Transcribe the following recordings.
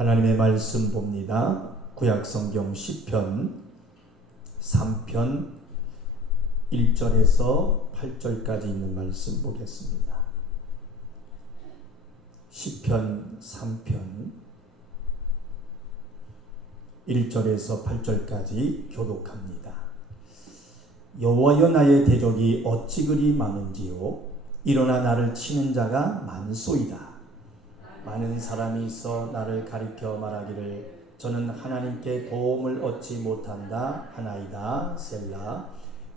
하나님의 말씀 봅니다. 구약 성경 10편 3편 1절에서 8절까지 있는 말씀 보겠습니다. 10편 3편 1절에서 8절까지 교독합니다. 여호와여 나의 대적이 어찌 그리 많은지요 일어나 나를 치는 자가 많소이다. 많은 사람이 있어 나를 가리켜 말하기를 저는 하나님께 도움을 얻지 못한다 하나이다. 셀라.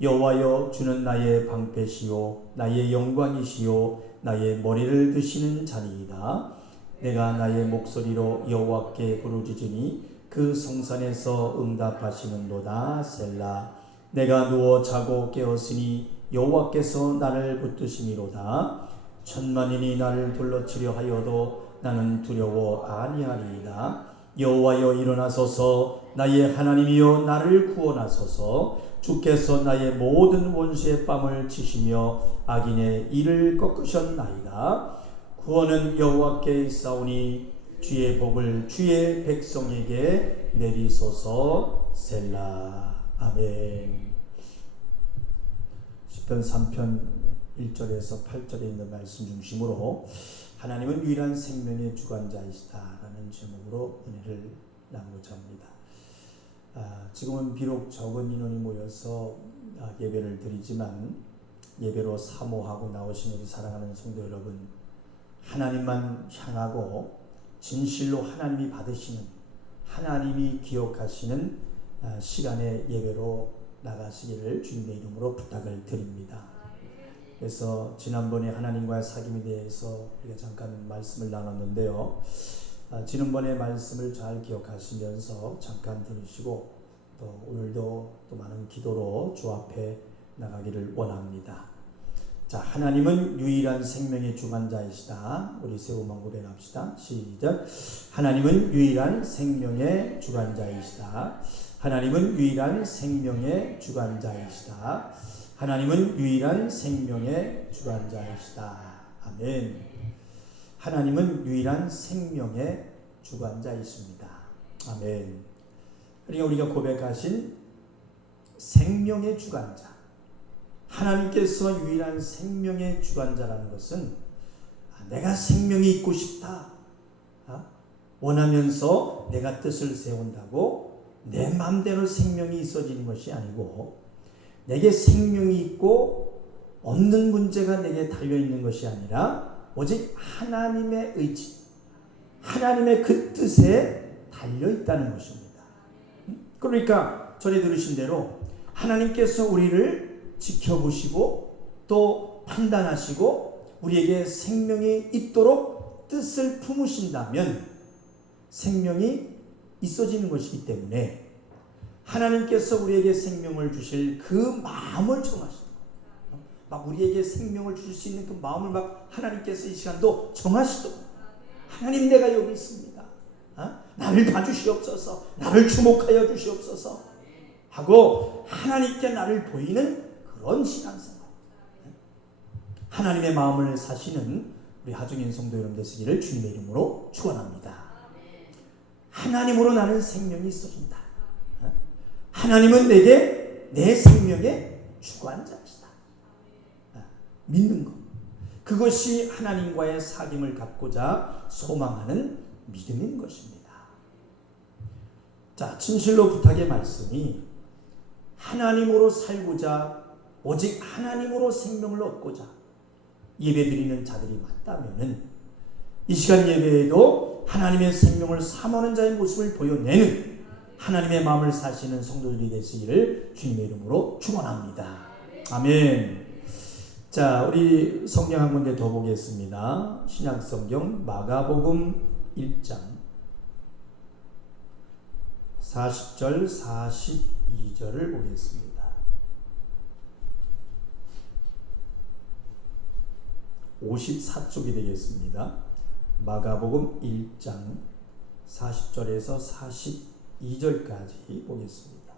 여호와여 주는 나의 방패시요 나의 영광이시요 나의 머리를 드시는 자니이다. 내가 나의 목소리로 여호와께 부르짖으니 그 성산에서 응답하시는도다. 셀라. 내가 누워 자고 깨었으니 여호와께서 나를 붙드시니로다. 천만인이 나를 둘러치려 하여도 나는 두려워 아니하리이다. 여호와여 일어나소서 나의 하나님이여 나를 구원하소서 주께서 나의 모든 원수의 뺨을 치시며 악인의 이를 꺾으셨나이다. 구원은 여호와께 있사오니 주의 복을 주의 백성에게 내리소서 셀라 아멘. 10편 3편 1절에서 8절에 있는 말씀 중심으로 하나님은 유일한 생명의 주관자이시다라는 제목으로 은혜를 나누고자 합니다. 아, 지금은 비록 적은 인원이 모여서 아, 예배를 드리지만 예배로 사모하고 나오신 우리 사랑하는 성도 여러분 하나님만 향하고 진실로 하나님이 받으시는 하나님이 기억하시는 아, 시간의 예배로 나가시기를 주님의 이름으로 부탁을 드립니다. 그래서 지난번에 하나님과의 사귐에 대해서 우리가 잠깐 말씀을 나눴는데요. 아, 지난번에 말씀을 잘 기억하시면서 잠깐 들으시고 또 오늘도 또 많은 기도로 주 앞에 나가기를 원합니다. 자, 하나님은 유일한 생명의 주관자이시다. 우리 세우만 고백합시다. 시작. 하나님은 유일한 생명의 주관자이시다. 하나님은 유일한 생명의 주관자이시다. 하나님은 유일한 생명의 주관자이시다. 아멘. 하나님은 유일한 생명의 주관자이십니다. 아멘. 그러니까 우리가 고백하신 생명의 주관자. 하나님께서 유일한 생명의 주관자라는 것은 내가 생명이 있고 싶다. 아? 원하면서 내가 뜻을 세운다고 내 마음대로 생명이 있어지는 것이 아니고 내게 생명이 있고 없는 문제가 내게 달려 있는 것이 아니라 오직 하나님의 의지, 하나님의 그 뜻에 달려 있다는 것입니다. 그러니까 전에 들으신 대로 하나님께서 우리를 지켜보시고 또 판단하시고 우리에게 생명이 있도록 뜻을 품으신다면 생명이 있어지는 것이기 때문에 하나님께서 우리에게 생명을 주실 그 마음을 정하시는 막 우리에게 생명을 주실 수 있는 그 마음을 막 하나님께서 이 시간도 정하시도록 하나님 내가 여기 있습니다. 어? 나를 봐주시옵소서. 나를 주목하여 주시옵소서. 하고 하나님께 나를 보이는 그런 신앙생활. 하나님의 마음을 사시는 우리 하중인 성도 여러분 되시기를 주님의 이름으로 축원합니다. 하나님으로 나는 생명이 있어진다. 하나님은 내게 내 생명의 주관자이시다. 아, 믿는 것. 그것이 하나님과의 사귐을 갖고자 소망하는 믿음인 것입니다. 자, 진실로 부탁의 말씀이 하나님으로 살고자 오직 하나님으로 생명을 얻고자 예배드리는 자들이 맞다면은 이 시간 예배에도 하나님의 생명을 사모하는 자의 모습을 보여내는 하나님의 마음을 사시는 성도들이 되시기를 주님의 이름으로 축원합니다. 아멘. 자, 우리 성경 한 군데 더 보겠습니다. 신약 성경 마가복음 1장 40절 42절을 보겠습니다. 54쪽이 되겠습니다. 마가복음 1장 40절에서 42 2절까지 보겠습니다.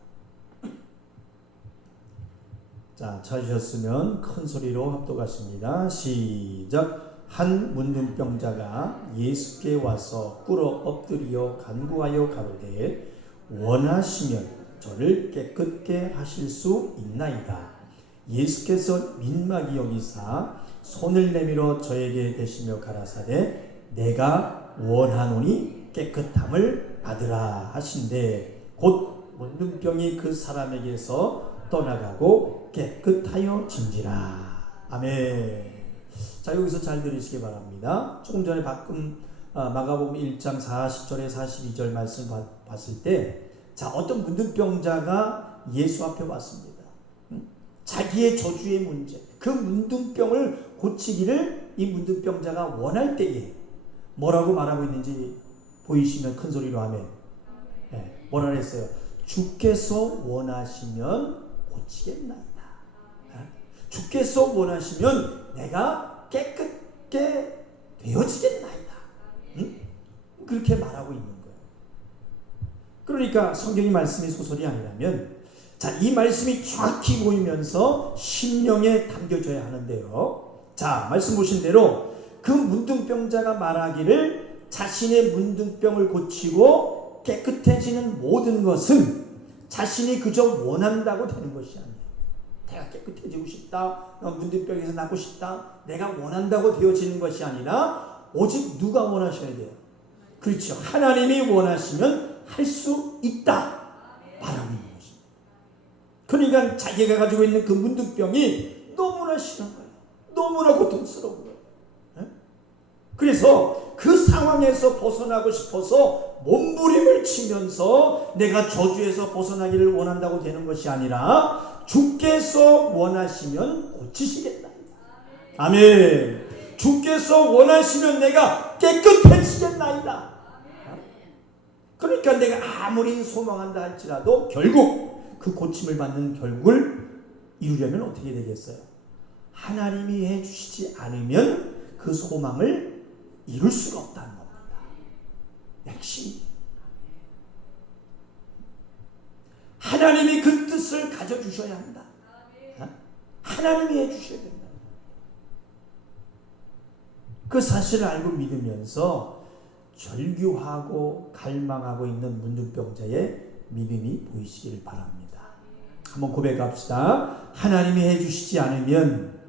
자, 찾으셨으면 큰 소리로 합독하십니다. 시작. 한 문둥병자가 예수께 와서 꿇어 엎드려 간구하여 가로되 원하시면 저를 깨끗게 하실 수 있나이다. 예수께서 민막이 여기사 손을 내밀어 저에게 대시며 가라사대 내가 원하노니 깨끗함을 받으라 하신대 곧 문둥병이 그 사람에게서 떠나가고 깨끗하여 진지라 아멘. 자 여기서 잘 들으시기 바랍니다. 조금 전에 바꿈 아, 마가복음 1장 40절에 42절 말씀 봤- 봤을 때 자 어떤 문둥병자가 예수 앞에 왔습니다. 음? 자기의 저주의 문제, 그 문둥병을 고치기를 이 문둥병자가 원할 때에 뭐라고 말하고 있는지 보이시면 큰 소리로 하면 네, 뭐라 그랬어요? 주께서 원하시면 고치겠나이다. 네? 주께서 원하시면 내가 깨끗게 되어지겠나이다. 응? 그렇게 말하고 있는 거예요. 그러니까 성경의 말씀이 소설이 아니라면 자, 이 말씀이 정확히 보이면서 심령에 담겨져야 하는데요. 자, 말씀 보신 대로 그 문둥병자가 말하기를 자신의 문둥병을 고치고 깨끗해지는 모든 것은 자신이 그저 원한다고 되는 것이 아니에요. 내가 깨끗해지고 싶다. 어, 문둥병에서 낫고 싶다. 내가 원한다고 되어지는 것이 아니라 오직 누가 원하셔야 돼요. 그렇죠. 하나님이 원하시면 할 수 있다. 말하고 있는 것입니다. 그러니까 자기가 가지고 있는 그 문둥병이 너무나 싫은 거예요. 너무나 고통스러운 거예요. 예? 그래서 그 상황에서 벗어나고 싶어서 몸부림을 치면서 내가 저주에서 벗어나기를 원한다고 되는 것이 아니라 주께서 원하시면 고치시겠다. 아멘. 주께서 원하시면 내가 깨끗해지겠나이다. 그러니까 내가 아무리 소망한다 할지라도 결국 그 고침을 받는 결국을 이루려면 어떻게 되겠어요? 하나님이 해주시지 않으면 그 소망을 이룰 수가 없다는 겁니다. 핵심. 하나님이 그 뜻을 가져주셔야 한다. 어? 하나님이 해주셔야 된다. 그 사실을 알고 믿으면서 절규하고 갈망하고 있는 문둥병자의 믿음이 보이시길 바랍니다. 한번 고백합시다. 하나님이 해주시지 않으면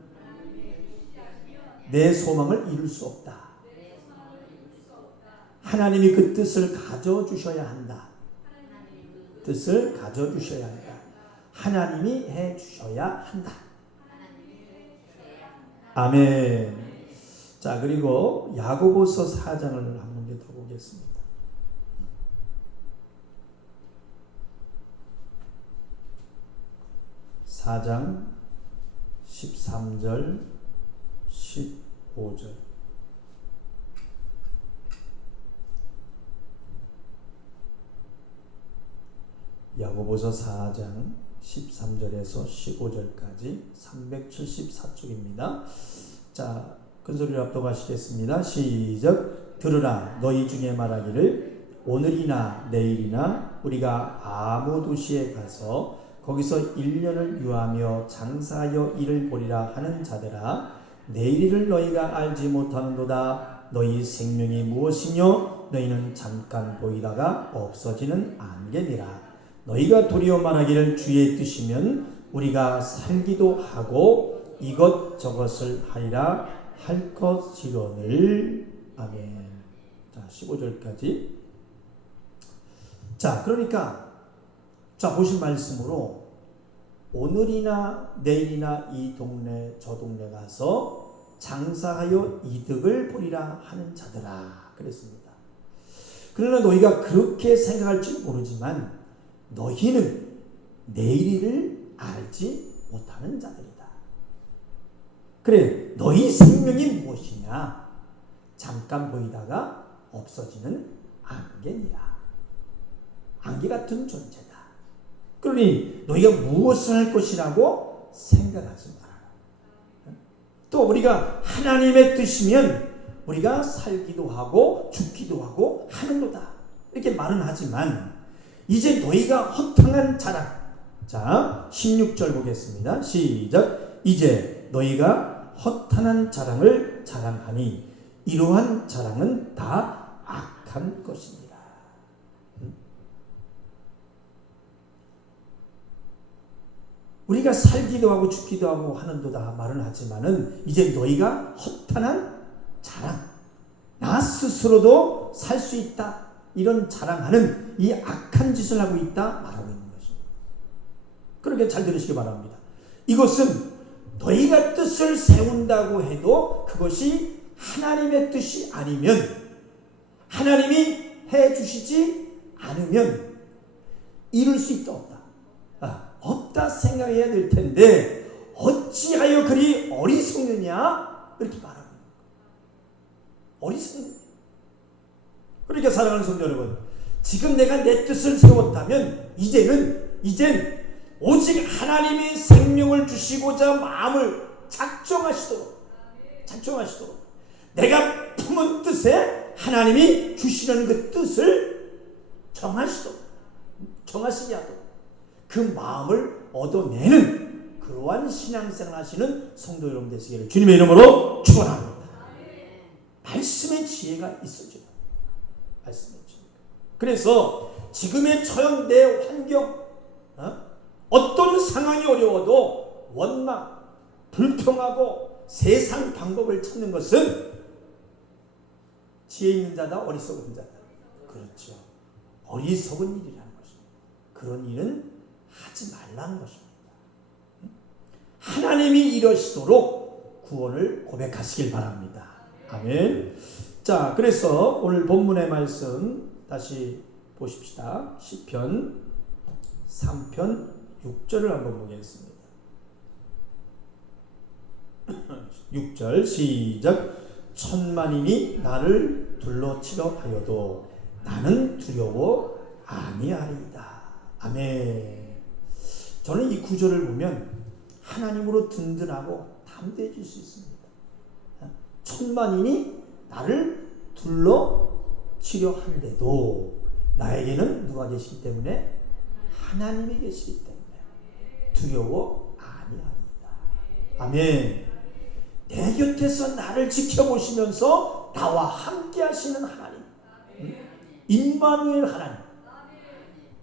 내 소망을 이룰 수 없다. 하나님이 그 뜻을 가져주셔야 한다. 뜻을 가져주셔야 한다. 하나님이 해 주셔야 한다. 아멘. 자, 그리고 야고보서 4장을 한 문제 더 보겠습니다. 사장 13절 15절 야고보서 4장 13절에서 15절까지 374쪽입니다. 자, 큰 소리로 압도하시겠습니다. 시작. 들으라 너희 중에 말하기를 오늘이나 내일이나 우리가 아무 도시에 가서 거기서 1년을 유하며 장사하여 일을 보리라 하는 자들아 내일을 너희가 알지 못하는도다 너희 생명이 무엇이뇨 너희는 잠깐 보이다가 없어지는 안개니라 너희가 도리어 말하기를 주의 뜻이면 우리가 살기도 하고 이것 저것을 하리라 할 것이로늘 아멘. 자, 15절까지. 자, 그러니까 자, 보신 말씀으로 오늘이나 내일이나 이 동네 저 동네 가서 장사하여 이득을 보리라 하는 자들아 그랬습니다. 그러나 너희가 그렇게 생각할지 모르지만 너희는 내일을 알지 못하는 자들이다. 그래, 너희 생명이 무엇이냐? 잠깐 보이다가 없어지는 안개니라. 안개 같은 존재다. 그러니 너희가 무엇을 할 것이라고 생각하지 마라. 또 우리가 하나님의 뜻이면 우리가 살기도 하고 죽기도 하고 하는도다. 이렇게 말은 하지만 이제 너희가 허탕한 자랑. 자, 16절 보겠습니다. 시작. 이제 너희가 허탄한 자랑을 자랑하니 이러한 자랑은 다 악한 것입니다. 음? 우리가 살기도 하고 죽기도 하고 하는도다 말은 하지만은 이제 너희가 허탄한 자랑, 나 스스로도 살 수 있다 이런 자랑하는 이 악한 짓을 하고 있다 말하고 있는 것입니다. 그렇게 잘 들으시기 바랍니다. 이것은 너희가 뜻을 세운다고 해도 그것이 하나님의 뜻이 아니면 하나님이 해 주시지 않으면 이룰 수 있다 없다. 아, 없다 생각해야 될 텐데 어찌하여 그리 어리석느냐 이렇게 말하는 거예요. 어리석느 그러니까 사랑하는 성도 여러분, 지금 내가 내 뜻을 세웠다면 이제는 이젠 오직 하나님이 생명을 주시고자 마음을 작정하시도록 작정하시도록 내가 품은 뜻에 하나님이 주시려는 그 뜻을 정하시도록 정하시게 하도록 그 마음을 얻어내는 그러한 신앙생활 하시는 성도 여러분 되시기를 주님의 이름으로 축원합니다. 말씀의 지혜가 있어줘요. 말씀의 지혜. 그래서 지금의 처형 내 환경 어? 어떤 상황이 어려워도 원망, 불평하고 세상 방법을 찾는 것은 지혜 있는 자다, 어리석은 자다. 그렇죠. 어리석은 일이라는 것입니다. 그런 일은 하지 말라는 것입니다. 하나님이 이러시도록 구원을 고백하시길 바랍니다. 아멘. 자, 그래서 오늘 본문의 말씀 다시 보십시다. 시편 3편 6절을 한번 보겠습니다. 6절 시작 천만인이 나를 둘러치려 하여도 나는 두려워 아니하리이다. 아멘. 저는 이 구절을 보면 하나님으로 든든하고 담대해질 수 있습니다. 천만인이 나를 둘러치려 한데도 나에게는 누가 계시기 때문에 하나님이 계시기 때문에 두려워 아니하리이다. 아멘. 내 곁에서 나를 지켜보시면서 나와 함께 하시는 하나님. 임마누엘 하나님.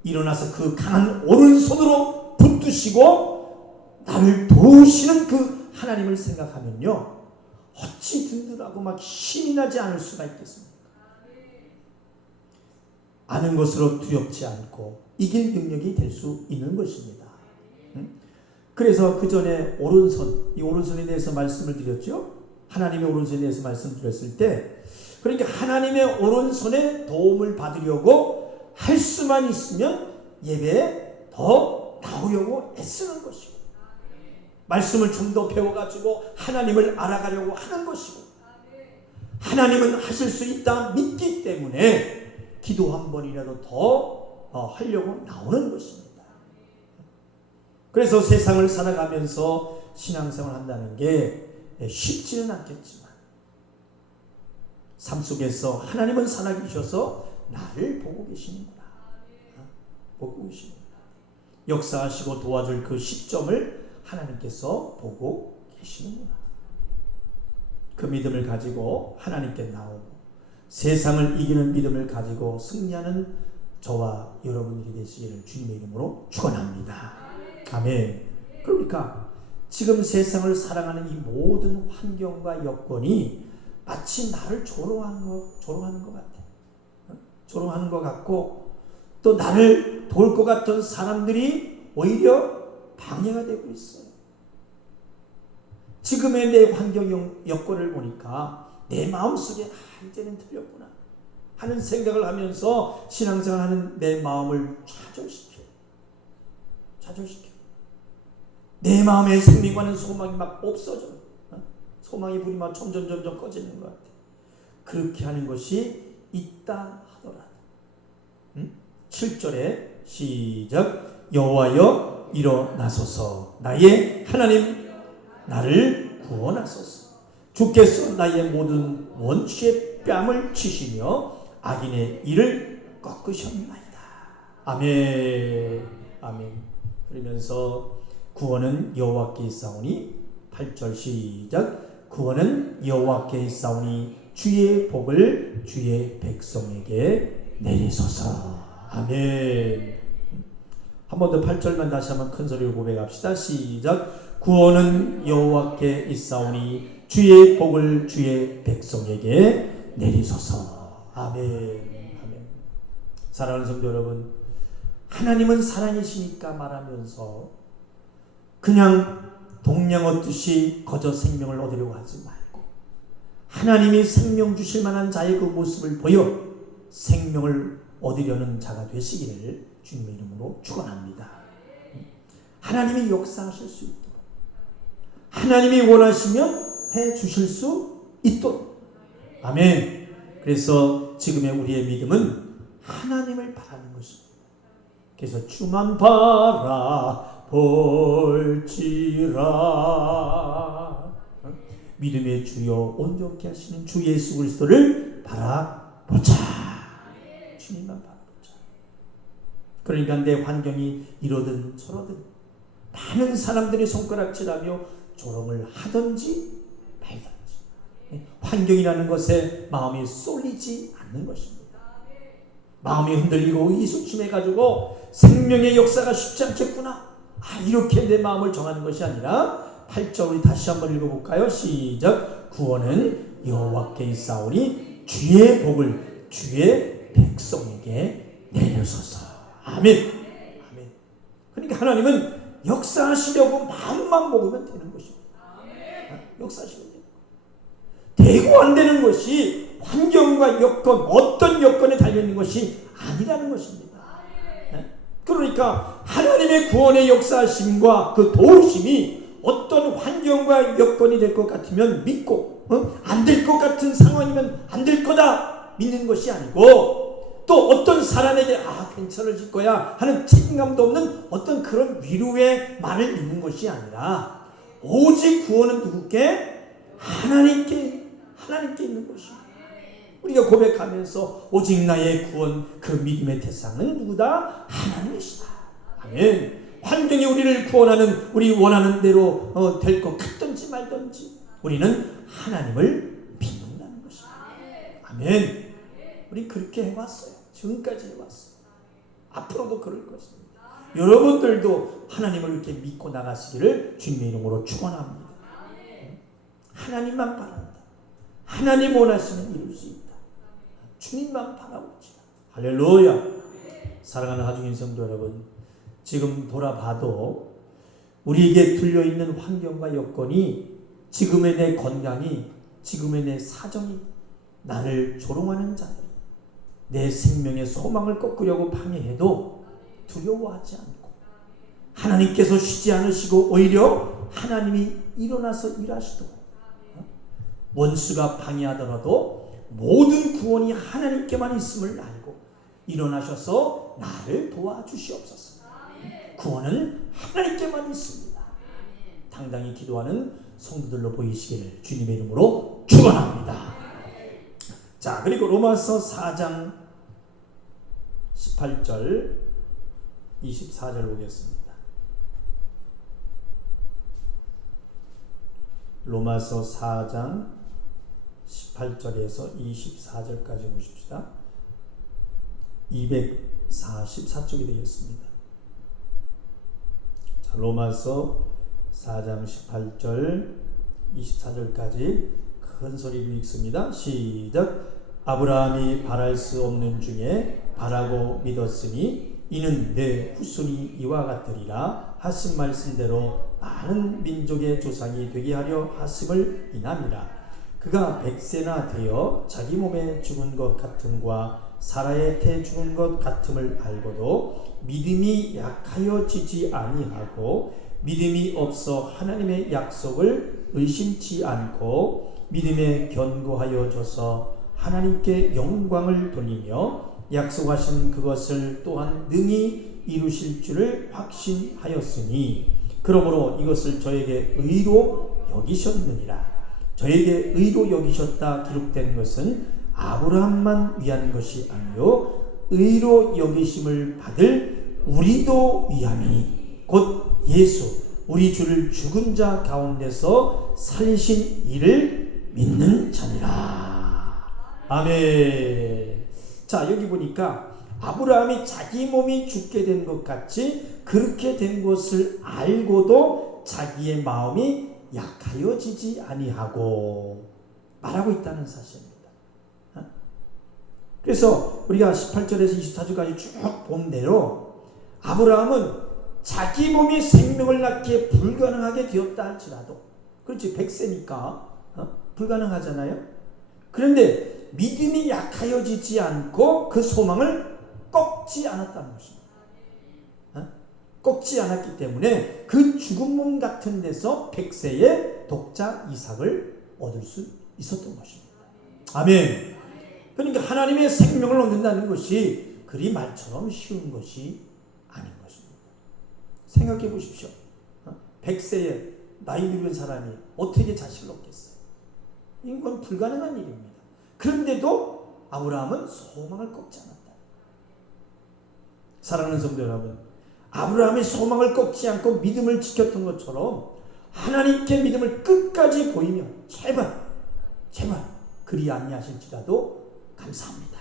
일어나서 그 강한 오른손으로 붙드시고 나를 도우시는 그 하나님을 생각하면요. 어찌 든든하고 막 힘이 나지 않을 수가 있겠습니까? 아는 것으로 두렵지 않고 이길 능력이 될 수 있는 것입니다. 그래서 그 전에 오른손, 이 오른손에 대해서 말씀을 드렸죠. 하나님의 오른손에 대해서 말씀드렸을 때, 그러니까 하나님의 오른손에 도움을 받으려고 할 수만 있으면 예배에 더 나오려고 애쓰는 것이고, 말씀을 좀 더 배워가지고 하나님을 알아가려고 하는 것이고, 하나님은 하실 수 있다 믿기 때문에 기도 한 번이라도 더 어, 하려고 나오는 것입니다. 그래서 세상을 살아가면서 신앙생활 한다는 게 쉽지는 않겠지만 삶 속에서 하나님은 살아계셔서 나를 보고 계시는구나. 어? 보고 계시는구나. 역사하시고 도와줄 그 시점을 하나님께서 보고 계시는구나. 그 믿음을 가지고 하나님께 나오고 세상을 이기는 믿음을 가지고 승리하는 저와 여러분들이 되시기를 주님의 이름으로 축원합니다. 아멘. 그러니까 지금 세상을 사랑하는 이 모든 환경과 여건이 마치 나를 조롱하는 것, 조롱하는 것 같아. 조롱하는 것 같고 또 나를 도울 것 같은 사람들이 오히려 방해가 되고 있어요. 지금의 내 환경 여건을 보니까 내 마음속에 아, 이제는 틀렸구나 하는 생각을 하면서 신앙생활하는 내 마음을 좌절시켜. 좌절시켜. 내 마음의 생명과는 소망이 막 없어져. 소망의 불이 막 점점 점점 꺼지는 것 같아. 그렇게 하는 것이 있다 하더라도. 응? 7절에 시작 여호와여 일어나소서 나의 하나님 나를 구원하소서 주께서 나의 모든 원치의 뺨을 치시며 악인의 일을 꺾으셨나이다. 아멘. 아멘. 그러면서 구원은 여호와께 있사오니 8절 시작 구원은 여호와께 있사오니 주의 복을 주의 백성에게 내리소서. 아멘. 한 번 더 8절만 다시 한번 큰 소리로 고백합시다. 시작. 구원은 여호와께 있사오니 주의 복을 주의 백성에게 내리소서. 아멘. 아멘. 사랑하는 성도 여러분, 하나님은 사랑이시니까 말하면서 그냥 동양 얻듯이 거저 생명을 얻으려고 하지 말고 하나님이 생명 주실 만한 자의 그 모습을 보여 생명을 얻으려는 자가 되시기를 주님의 이름으로 축원합니다. 하나님이 역사하실 수 있도록 하나님이 원하시면 해 주실 수 있도록 아멘. 그래서 지금의 우리의 믿음은 하나님을 바라는 것입니다. 그래서 주만 바라 볼지라 믿음의 주여 온전케 하시는 주 예수 그리스도를 바라보자. 주님만 바라보자. 그러니까 내 환경이 이러든 저러든 많은 사람들이 손가락질하며 조롱을 하든지 말든지 환경이라는 것에 마음이 쏠리지 않는 것입니다. 마음이 흔들리고 이숙심해가지고 생명의 역사가 쉽지 않겠구나. 아, 이렇게 내 마음을 정하는 것이 아니라 8절 우리 다시 한번 읽어볼까요? 시작. 구원은 여호와께 있사오니 주의 복을 주의 백성에게 내려소서. 아멘. 아멘. 그러니까 하나님은 역사하시려고 마음만 먹으면 되는 것입니다. 역사하시면 돼요. 되고 안 되는 것이 환경과 여건, 어떤 여건에 달려있는 것이 아니라는 것입니다. 그러니까 하나님의 구원의 역사심과 그 도우심이 어떤 환경과 여건이 될 것 같으면 믿고 어? 안될 것 같은 상황이면 안 될 거다 믿는 것이 아니고 또 어떤 사람에게 아 괜찮아질 거야 하는 책임감도 없는 어떤 그런 위로의 말을 믿는 것이 아니라 오직 구원은 누구께 하나님께 하나님께 있는 것입니다. 우리가 고백하면서 오직 나의 구원 그 믿음의 대상은 누구다? 하나님이시다. 아멘. 환경이 우리를 구원하는 우리 원하는 대로 어, 될것 같든지 말든지 우리는 하나님을 믿는다는 것입니다. 아멘. 우리 그렇게 해왔어요. 지금까지 해왔어요. 앞으로도 그럴 것입니다. 여러분들도 하나님을 이렇게 믿고 나가시기를 주님의 이름으로 축원합니다. 하나님만 바란다. 하나님 원하시는 이룰 수 있다. 주님만 바라봅시다. 할렐루야. 사랑하는 하중인 성도 여러분, 지금 돌아봐도 우리에게 들려 있는 환경과 여건이 지금의 내 건강이 지금의 내 사정이 나를 조롱하는 자들, 내 생명의 소망을 꺾으려고 방해해도 두려워하지 않고 하나님께서 쉬지 않으시고 오히려 하나님이 일어나서 일하시도록 원수가 방해하더라도 모든 구원이 하나님께만 있음을 알고 일어나셔서 나를 도와주시옵소서. 구원은 하나님께만 있습니다. 당당히 기도하는 성도들로 보이시기를 주님의 이름으로 축원합니다. 자, 그리고 로마서 4장 18절 24절 보겠습니다. 로마서 4장 18절에서 24절까지 보십시다. 244쪽이 되겠습니다. 자, 로마서 4장 18절 24절까지 큰 소리로 읽습니다. 시작. 아브라함이 바랄 수 없는 중에 바라고 믿었으니 이는 내 후손이 이와 같으리라 하신 말씀대로 많은 민족의 조상이 되게 하려 하심을 인함이라. 그가 백세나 되어 자기 몸에 죽은 것 같음과 사라의 태 죽은 것 같음을 알고도 믿음이 약하여지지 아니하고 믿음이 없어 하나님의 약속을 의심치 않고 믿음에 견고하여져서 하나님께 영광을 돌리며 약속하신 그것을 또한 능히 이루실 줄을 확신하였으니 그러므로 이것을 저에게 의로 여기셨느니라 저에게 의로 여기셨다 기록된 것은 아브라함만 위한 것이 아니요 의로 여기심을 받을 우리도 위함이니 곧 예수 우리 주를 죽은 자 가운데서 살리신 이를 믿는. 아멘. 자, 여기 보니까 아브라함이 자기 몸이 죽게 된 것 같이 그렇게 된 것을 알고도 자기의 마음이 약하여지지 아니하고 말하고 있다는 사실입니다. 어? 그래서 우리가 18절에서 24절까지 쭉 본 대로 아브라함은 자기 몸이 생명을 낳기에 불가능하게 되었다 할지라도 그렇지 100세니까 어? 불가능하잖아요. 그런데 믿음이 약하여지지 않고 그 소망을 꺾지 않았다는 것입니다. 어? 꺾지 않았기 때문에 그 죽은 몸 같은 데서 100세의 독자 이삭을 얻을 수 있었던 것입니다. 아멘. 그러니까 하나님의 생명을 얻는다는 것이 그리 말처럼 쉬운 것이 아닌 것입니다. 생각해 보십시오. 100세에 나이 늙은 사람이 어떻게 자식을 얻겠어요? 이건 불가능한 일입니다. 그런데도 아브라함은 소망을 꺾지 않았다. 사랑하는 성도 여러분, 아브라함의 소망을 꺾지 않고 믿음을 지켰던 것처럼 하나님께 믿음을 끝까지 보이며 제발 제발 그리 아니하실지라도 감사합니다.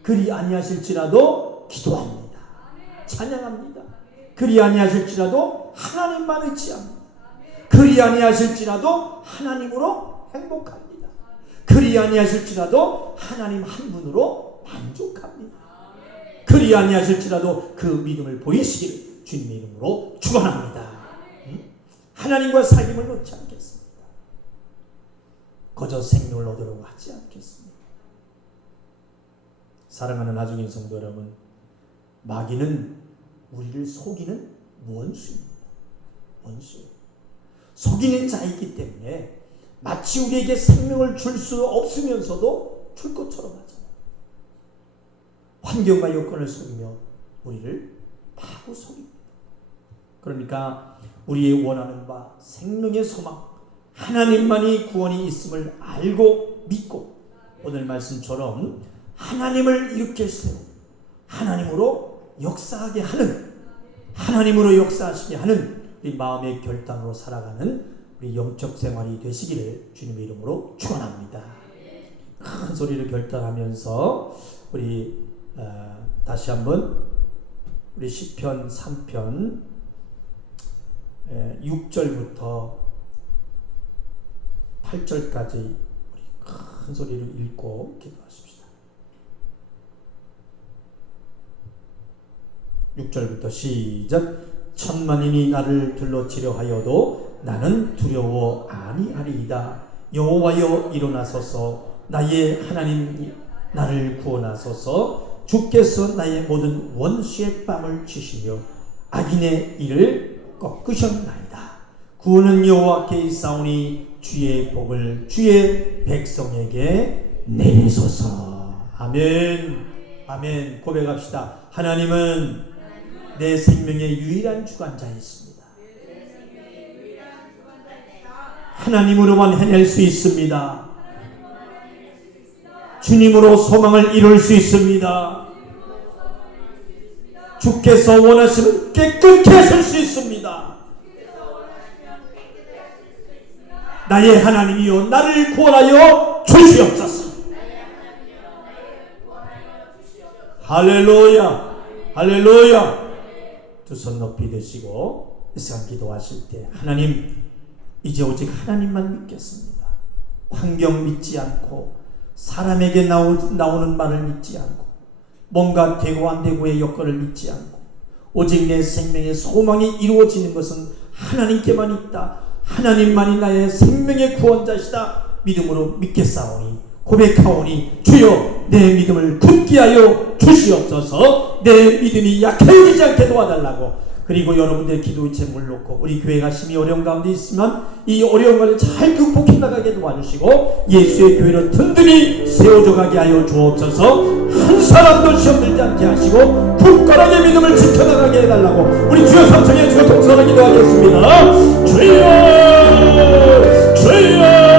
그리 아니하실지라도 기도합니다. 찬양합니다. 그리 아니하실지라도 하나님만 의지합니다. 그리 아니하실지라도 하나님으로 행복합니다. 그리 아니하실지라도 하나님 한 분으로 만족합니다. 그리 아니하실지라도 그 믿음을 보이시기를 주님의 이름으로 축원합니다. 하나님과 사귐을 놓지 않겠습니다. 거저 생명을 얻으려고 하지 않겠습니다. 사랑하는 나중인 성도 여러분, 마귀는 우리를 속이는 원수입니다. 원수. 속이는 자이기 때문에 마치 우리에게 생명을 줄 수 없으면서도 줄 것처럼 하잖아요. 환경과 여건을 속이며 우리를 마구 속입니다. 그러니까 우리의 원하는 바 생명의 소망 하나님만이 구원이 있음을 알고 믿고 오늘 말씀처럼 하나님을 일으켜 세우 하나님으로 역사하게 하는 하나님으로 역사하시게 하는 우리 마음의 결단으로 살아가는 우리 영적 생활이 되시기를 주님의 이름으로 축원합니다. 큰 소리로 결단하면서 우리 어, 다시 한번 우리 시편 3편 6절부터 8절까지 우리 큰 소리로 읽고 기도하십시다. 6절부터 시작 천만인이 나를 둘러치려 하여도 나는 두려워 아니하리이다. 여호와여 일어나소서 나의 하나님 나를 구원하소서 주께서 나의 모든 원수의 뺨을 치시며 악인의 일을 꺾으셨나이다. 구원은 여호와께 있사오니 주의 복을 주의 백성에게 내리소서. 아멘. 아멘. 고백합시다. 하나님은 내 생명의 유일한 주관자이십니다. 하나님으로만 해낼 수 있습니다. 주님으로 소망을 이룰 수 있습니다. 주께서 원하시면 깨끗게 하실 수 있습니다. 나의 하나님이여 나를 구원하여 주시옵소서. 할렐루야, 할렐루야. 두 손 높이 드시고 이 시간 기도하실 때 하나님 이제 오직 하나님만 믿겠습니다. 환경 믿지 않고 사람에게 나오, 나오는 말을 믿지 않고 뭔가 되고 안 되고의 여건을 믿지 않고 오직 내 생명의 소망이 이루어지는 것은 하나님께만 있다. 하나님만이 나의 생명의 구원자시다. 믿음으로 믿겠사오니 고백하오니 주여 내 믿음을 굳게 하여 주시옵소서 내 믿음이 약해지지 않게 도와달라고 그리고 여러분들 기도의 제목을 놓고 우리 교회가 심히 어려운 가운데 있으면 이 어려운 것을 잘 극복해 나가게 도와주시고 예수의 교회를 든든히 세워져 가게 하여 주옵소서. 한 사람도 시험 들지 않게 하시고 굳건하게 믿음을 지켜나가게 해달라고 우리 주여 삼성의 주여 동서를 기도 하겠습니다. 주여! 주여